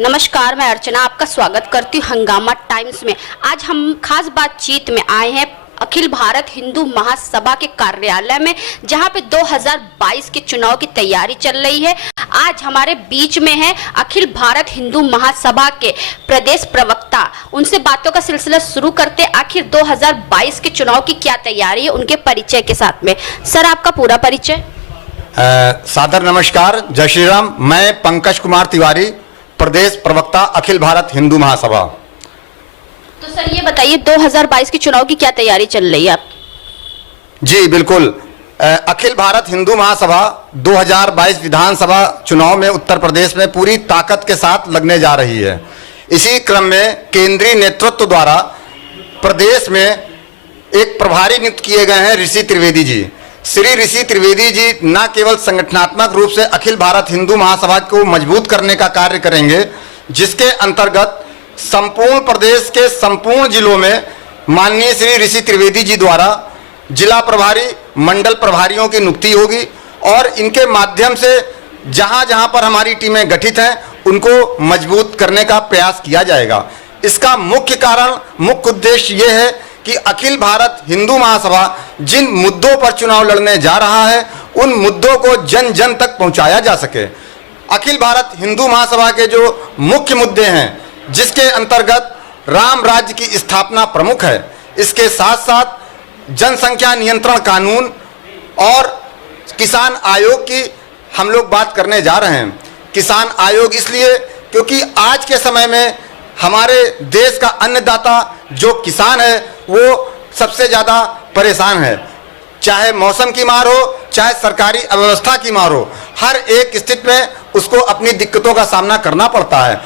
नमस्कार, मैं अर्चना आपका स्वागत करती हूँ हंगामा टाइम्स में। आज हम खास बातचीत में आए हैं अखिल भारत हिंदू महासभा के कार्यालय में, जहां पे 2022 के चुनाव की तैयारी चल रही है। आज हमारे बीच में है अखिल भारत हिंदू महासभा के प्रदेश प्रवक्ता। उनसे बातों का सिलसिला शुरू करते आखिर 2022 के चुनाव की क्या तैयारी है, उनके परिचय के साथ में। सर, आपका पूरा परिचय। सादर नमस्कार, जय श्री राम। मैं पंकज कुमार तिवारी, प्रदेश प्रवक्ता अखिल भारत हिंदू महासभा। तो सर ये बताइए 2022 के चुनाव की क्या तैयारी चल रही है आप? जी बिल्कुल, अखिल भारत हिंदू महासभा 2022 विधानसभा चुनाव में उत्तर प्रदेश में पूरी ताकत के साथ लगने जा रही है। इसी क्रम में केंद्रीय नेतृत्व द्वारा प्रदेश में एक प्रभारी नियुक्त किए गए हैं ऋषि त्रिवेदी जी। श्री ऋषि त्रिवेदी जी न केवल संगठनात्मक रूप से अखिल भारत हिंदू महासभा को मजबूत करने का कार्य करेंगे, जिसके अंतर्गत संपूर्ण प्रदेश के संपूर्ण जिलों में माननीय श्री ऋषि त्रिवेदी जी द्वारा जिला प्रभारी, मंडल प्रभारियों की नियुक्ति होगी और इनके माध्यम से जहां जहां पर हमारी टीमें गठित हैं उनको मजबूत करने का प्रयास किया जाएगा। इसका मुख्य कारण, मुख्य उद्देश्य ये है कि अखिल भारत हिंदू महासभा जिन मुद्दों पर चुनाव लड़ने जा रहा है उन मुद्दों को जन जन तक पहुंचाया जा सके। अखिल भारत हिंदू महासभा के जो मुख्य मुद्दे हैं, जिसके अंतर्गत राम राज्य की स्थापना प्रमुख है, इसके साथ साथ जनसंख्या नियंत्रण कानून और किसान आयोग की हम लोग बात करने जा रहे हैं। किसान आयोग इसलिए क्योंकि आज के समय में हमारे देश का अन्नदाता जो किसान है वो सबसे ज़्यादा परेशान है। चाहे मौसम की मार हो, चाहे सरकारी अव्यवस्था की मार हो, हर एक स्थिति में उसको अपनी दिक्कतों का सामना करना पड़ता है।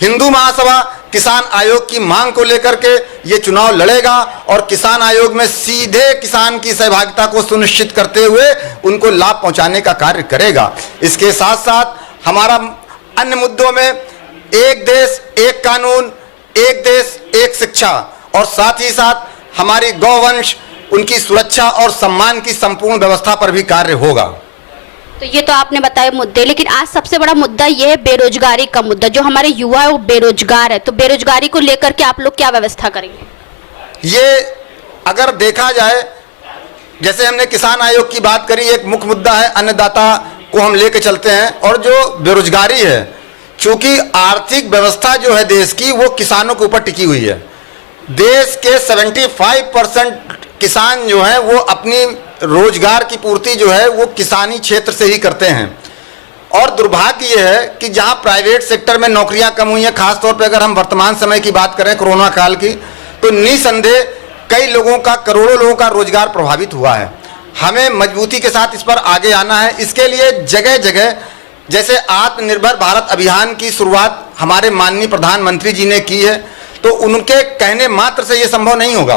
हिंदू महासभा किसान आयोग की मांग को लेकर के ये चुनाव लड़ेगा और किसान आयोग में सीधे किसान की सहभागिता को सुनिश्चित करते हुए उनको लाभ पहुंचाने का कार्य करेगा। इसके साथ साथ हमारा अन्य मुद्दों में एक देश एक कानून, एक देश एक शिक्षा और साथ ही साथ हमारी गौवंश, उनकी सुरक्षा और सम्मान की संपूर्ण व्यवस्था पर भी कार्य होगा। तो ये तो आपने बताए मुद्दे, लेकिन आज सबसे बड़ा मुद्दा ये है बेरोजगारी का मुद्दा। जो हमारे युवा है वो बेरोजगार है, तो बेरोजगारी को लेकर के आप लोग क्या व्यवस्था करेंगे? ये अगर देखा जाए, जैसे हमने किसान आयोग की बात करी, एक मुख्य मुद्दा है अन्नदाता को हम लेके चलते हैं। और जो बेरोजगारी है, चूंकि आर्थिक व्यवस्था जो है देश की वो किसानों के ऊपर टिकी हुई है। देश के 75% किसान जो हैं वो अपनी रोजगार की पूर्ति जो है वो किसानी क्षेत्र से ही करते हैं। और दुर्भाग्य ये है कि जहां प्राइवेट सेक्टर में नौकरियां कम हुई हैं, खासतौर पर अगर हम वर्तमान समय की बात करें कोरोना काल की, तो निसंदेह कई लोगों का, करोड़ों लोगों का रोजगार प्रभावित हुआ है। हमें मजबूती के साथ इस पर आगे आना है। इसके लिए जगह जगह जैसे आत्मनिर्भर भारत अभियान की शुरुआत हमारे माननीय प्रधानमंत्री जी ने की है, तो उनके कहने मात्र से ये संभव नहीं होगा।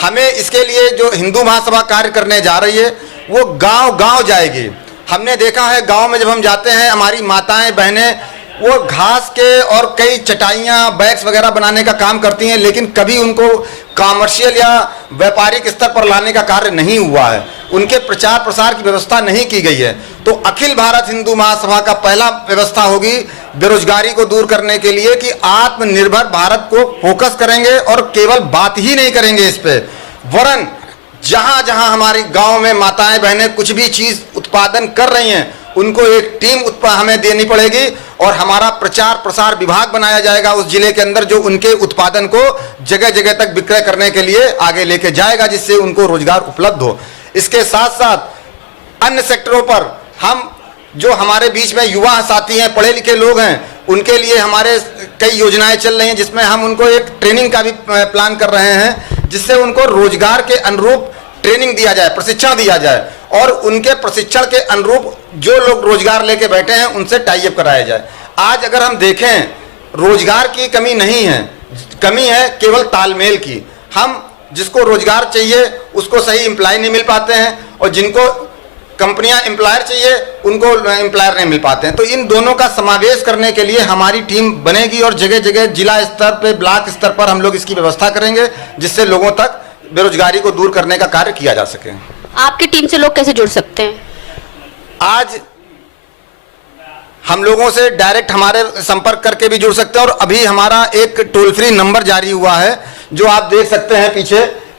हमें इसके लिए जो हिंदू महासभा कार्य करने जा रही है वो गांव गांव जाएगी। हमने देखा है गांव में जब हम जाते हैं, हमारी माताएं बहनें वो घास के और कई चटाइयाँ, बैग्स वगैरह बनाने का काम करती हैं, लेकिन कभी उनको कॉमर्शियल या व्यापारिक स्तर पर लाने का कार्य नहीं हुआ है। उनके प्रचार प्रसार की व्यवस्था नहीं की गई है। तो अखिल भारत हिंदू महासभा का पहला व्यवस्था होगी बेरोजगारी को दूर करने के लिए कि आत्मनिर्भर भारत को फोकस करेंगे और केवल बात ही नहीं करेंगे इस पे, वरन जहां जहां हमारी गांव में माताएं बहनें कुछ भी चीज उत्पादन कर रही हैं उनको एक टीम हमें देनी पड़ेगी और हमारा प्रचार प्रसार विभाग बनाया जाएगा उस जिले के अंदर, जो उनके उत्पादन को जगह जगह तक विक्रय करने के लिए आगे लेके जाएगा, जिससे उनको रोजगार उपलब्ध हो। इसके साथ साथ अन्य सेक्टरों पर हम जो हमारे बीच में युवा साथी हैं, पढ़े लिखे लोग हैं, उनके लिए हमारे कई योजनाएं चल रही हैं, जिसमें हम उनको एक ट्रेनिंग का भी प्लान कर रहे हैं, जिससे उनको रोजगार के अनुरूप ट्रेनिंग दिया जाए, प्रशिक्षण दिया जाए और उनके प्रशिक्षण के अनुरूप जो लोग रोजगार लेके बैठे हैं उनसे टाई अप कराया जाए। आज अगर हम देखें, रोजगार की कमी नहीं है, कमी है केवल तालमेल की। हम जिसको रोजगार चाहिए उसको सही एम्प्लॉय नहीं मिल पाते हैं और जिनको कंपनियां एम्प्लॉयर चाहिए उनको एम्प्लॉयर नहीं मिल पाते हैं। तो इन दोनों का समावेश करने के लिए हमारी टीम बनेगी और जगह जगह जिला स्तर पे, ब्लॉक स्तर पर हम लोग इसकी व्यवस्था करेंगे, जिससे लोगों तक बेरोजगारी को दूर करने का कार्य किया जा सके। आपकी टीम से लोग कैसे जुड़ सकते हैं? आज हम लोगों से डायरेक्ट हमारे संपर्क करके भी जुड़ सकते हैं। और अभी हमारा एक टोल फ्री नंबर जारी हुआ है जो आप देख सकते हैं पीछे,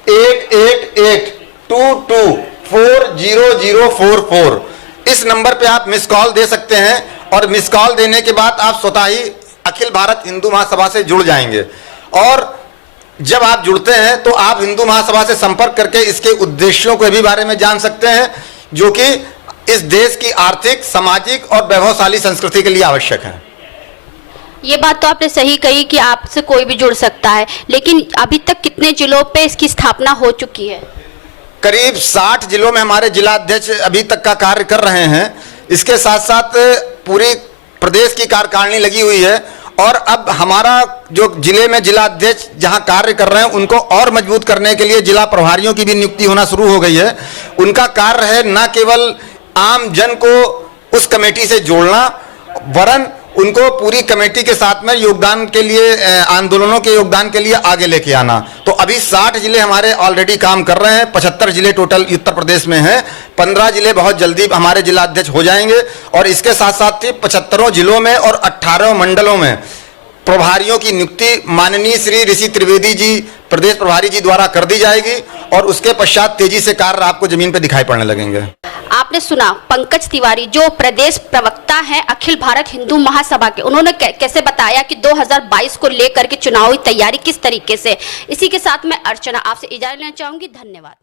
88822400044। इस नंबर पे आप मिस कॉल दे सकते हैं और मिस कॉल देने के बाद आप स्वतः ही अखिल भारत हिंदू महासभा से जुड़ जाएंगे। और जब आप जुड़ते हैं तो आप हिंदू महासभा से संपर्क करके इसके उद्देश्यों के भी बारे में जान सकते हैं, जो कि इस देश की आर्थिक, सामाजिक और वैभवशाली संस्कृति के लिए आवश्यक है। ये बात तो आपने सही कही कि आपसे कोई भी जुड़ सकता है, लेकिन अभी तक कितने जिलों पे इसकी स्थापना हो चुकी है? करीब 60 जिलों में हमारे जिला अध्यक्ष अभी तक का कार्य कर रहे हैं। इसके साथ साथ पूरी प्रदेश की कार्यकारिणी लगी हुई है और अब हमारा जो जिले में जिला अध्यक्ष जहां कार्य कर रहे हैं उनको और मजबूत करने के लिए जिला प्रभारियों की भी नियुक्ति होना शुरू हो गई है। उनका कार्य है न केवल आम जन को उस कमेटी से जोड़ना, वरन उनको पूरी कमेटी के साथ में योगदान के लिए, आंदोलनों के योगदान के लिए आगे लेके आना। तो अभी 60 जिले हमारे ऑलरेडी काम कर रहे हैं, 75 जिले टोटल उत्तर प्रदेश में हैं, 15 जिले बहुत जल्दी हमारे जिला अध्यक्ष हो जाएंगे। और इसके साथ साथ ही 75 जिलों में और 18 मंडलों में प्रभारियों की नियुक्ति माननीय श्री ऋषि त्रिवेदी जी, प्रदेश प्रभारी जी द्वारा कर दी जाएगी और उसके पश्चात तेजी से कार्य आपको जमीन पर दिखाई पड़ने लगेंगे। आपने सुना पंकज तिवारी जो प्रदेश प्रवक्ता हैं अखिल भारत हिंदू महासभा के, उन्होंने कैसे बताया कि 2022 को लेकर के चुनावी तैयारी किस तरीके से। इसी के साथ मैं अर्चना आपसे इजाजत लेना चाहूंगी। धन्यवाद।